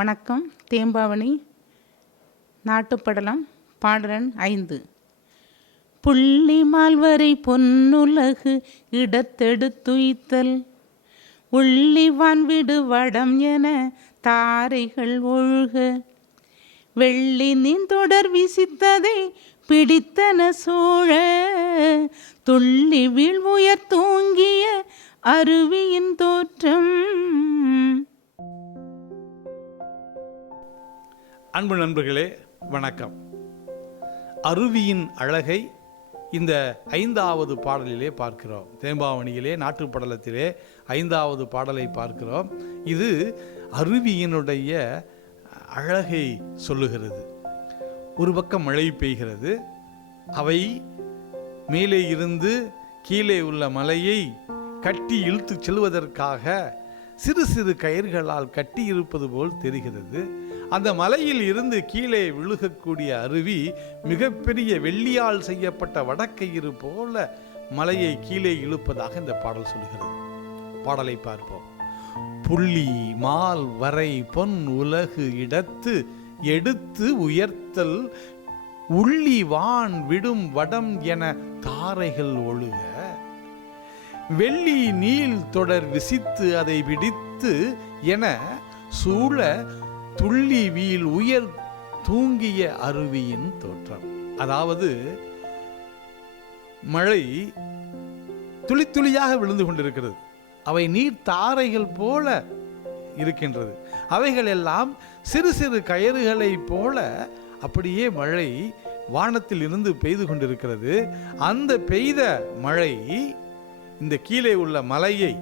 வணக்கம். தேம்பாவணி நாட்டுப்படலம் பாடலன் ஐந்து. புள்ளி மால்வரை பொன்னுலகு இடத்தெடுத்துய்த்தல். உள்ளி வான்விடு வடம் என தாரைகள் ஒழுக. வெள்ளி நின் தொடர் விசித்ததை பிடித்தன சூழ. துள்ளி வீழ்வுயர் தூங்கிய அருவியின் தோற்றம் அன்பு நண்பர்களே வணக்கம். அருவியின் அழகை இந்த ஐந்தாவது பாடலிலே பார்க்கிறோம். தேம்பாவணியிலே நாட்டுப்படலத்திலே ஐந்தாவது பாடலை பார்க்கிறோம். இது அருவியினுடைய அழகை சொல்லுகிறது. ஒரு பக்கம் மழை பெய்கிறது. அவை மேலே இருந்து கீழே உள்ள மலையை கட்டி இழுத்து செல்வதற்காக சிறு சிறு கயிர்களால் கட்டி இருப்பது போல் தெரிகிறது. அந்த மலையில் இருந்து கீழே விழுகக்கூடிய அருவி மிகப்பெரிய வெள்ளியால் செய்யப்பட்ட வடக்கயிறு போல மலையை கீழே இழுப்பதாக இந்த பாடல் சொல்கிறது. பாடலை பார்ப்போம். புள்ளி மால் வரை பொன் உலகு இடத்து எடுத்து உயர்த்தல் உள்ளி வான் விடும் வடம் என தாரைகள் ஒழுக. வெள்ளி நீள் தொடர் விசித்து அதை விடித்து என சூழ துள்ளி வீல் உயர் தூங்கிய அருவியின் தோற்றம். அதாவது மழை துளி துளியாக விழுந்து கொண்டிருக்கிறது. அவை நீர் தாரைகள் போல இருக்கின்றது. அவைகள் எல்லாம் சிறு சிறு கயிறுகளைப் போல அப்படியே மழை வானத்தில் இருந்து பெய்து கொண்டிருக்கிறது. அந்த பெய்த மழை இந்த கீழே உள்ள மலையை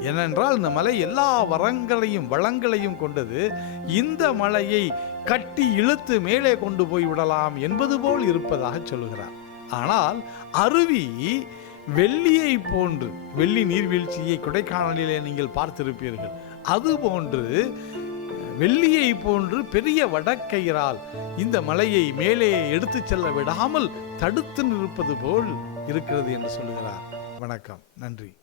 ஏனென்றால் இந்த மலை எல்லா வரங்களையும் வளங்களையும் கொண்டது. இந்த மலையை கட்டி இழுத்து மேலே கொண்டு போய் விடலாம் என்பது போல் இருப்பதாக சொல்லுகிறார். ஆனால் அருவி வெள்ளியை போன்று வெள்ளி நீர்வீழ்ச்சியை கொடைக்கானலிலே நீங்கள் பார்த்திருப்பீர்கள். அது போன்று வெள்ளியை போன்று பெரிய வடக்கயிறால் இந்த மலையை மேலே எடுத்துச் செல்ல விடாமல் தடுத்து நிற்பது போல் இருக்கிறது என்று சொல்லுகிறார். வணக்கம். நன்றி.